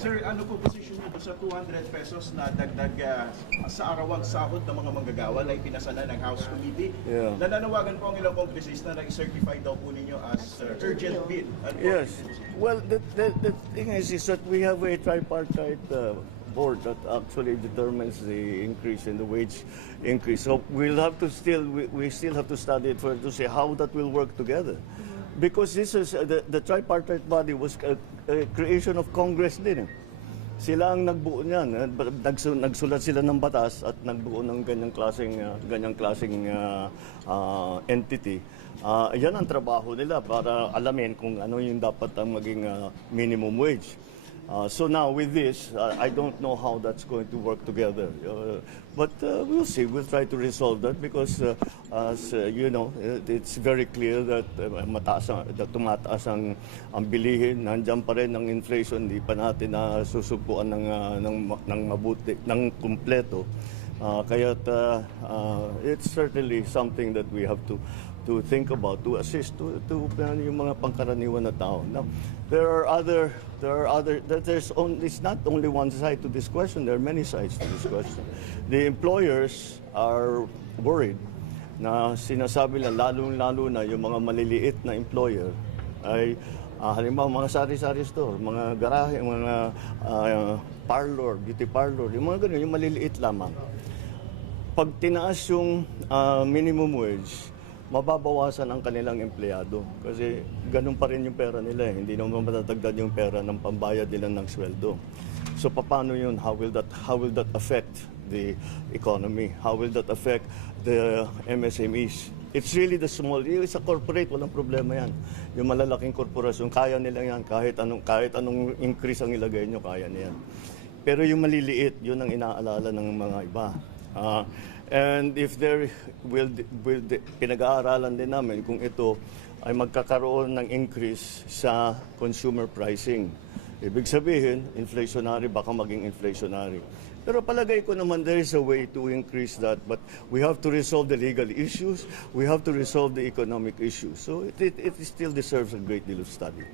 Sir, ano po posisyon niyo sa 200 pesos na dagdag ah, sa arawang sahod ng mga manggagawa na ipinasa na ng House Committee? Yeah. Nananawagan po ang ilang kongresista na i-certify daw po ninyo as uh, urgent bill. Ano po? Yes. Well, the, the, the thing is, is that we have a tripartite uh, board that actually determines the increase in the wage increase. So we'll have to still, we, we still have to study it further to see how that will work together. Because this is, uh, the, the tripartite body was a, a creation of Congress din. eh. Sila ang nagbuo niyan. eh. Nagsulat sila ng batas at nagbuo ng ganyang klaseng, uh, ganyang klaseng uh, uh, entity. Uh, yan ang trabaho nila para alamin kung ano yung dapat ang maging uh, minimum wage. Uh, so now with this, uh, I don't know how that's going to work together. Uh, but uh, we'll see. We'll try to resolve that because, uh, as uh, you know, uh, it's very clear that uh, mataas ang, that tumataas ang, ang bilihin. Nandiyan pa rin ang inflation. Hindi pa natin na susubuan ng, uh, ng, ng mabuti, ng kumpleto. Uh, kaya uh, uh, it's certainly something that we have to to think about to assist to to uh, yung mga pangkaraniwan na tao. Now, there are other there are other there's only it's not only one side to this question. There are many sides to this question. The employers are worried na sinasabi lang lalong-lalo na yung mga maliliit na employer ay ah, halimbawa mga sari-sari store, mga garahe, mga ah, parlor, beauty parlor, yung mga ganun, yung maliliit lamang pag tinaas yung ah, minimum wage, mababawasan ang kanilang empleyado. Kasi ganun pa rin yung pera nila eh. Hindi naman matatagdad yung pera ng pambayad nila ng sweldo. So paano yun? How will that, how will that affect the economy? How will that affect the MSMEs? It's really the small, sa corporate, walang problema yan. Yung malalaking korporasyon, kaya nila yan. Kahit anong, kahit anong increase ang ilagay nyo, kaya niyan. Pero yung maliliit, yun ang inaalala ng mga iba. Ah, and if there will, will pinag-aaralan din namin kung ito ay magkakaroon ng increase sa consumer pricing. Ibig sabihin, inflationary, baka maging inflationary. Pero palagay ko naman there is a way to increase that. But we have to resolve the legal issues. We have to resolve the economic issues. So it, it, it still deserves a great deal of study.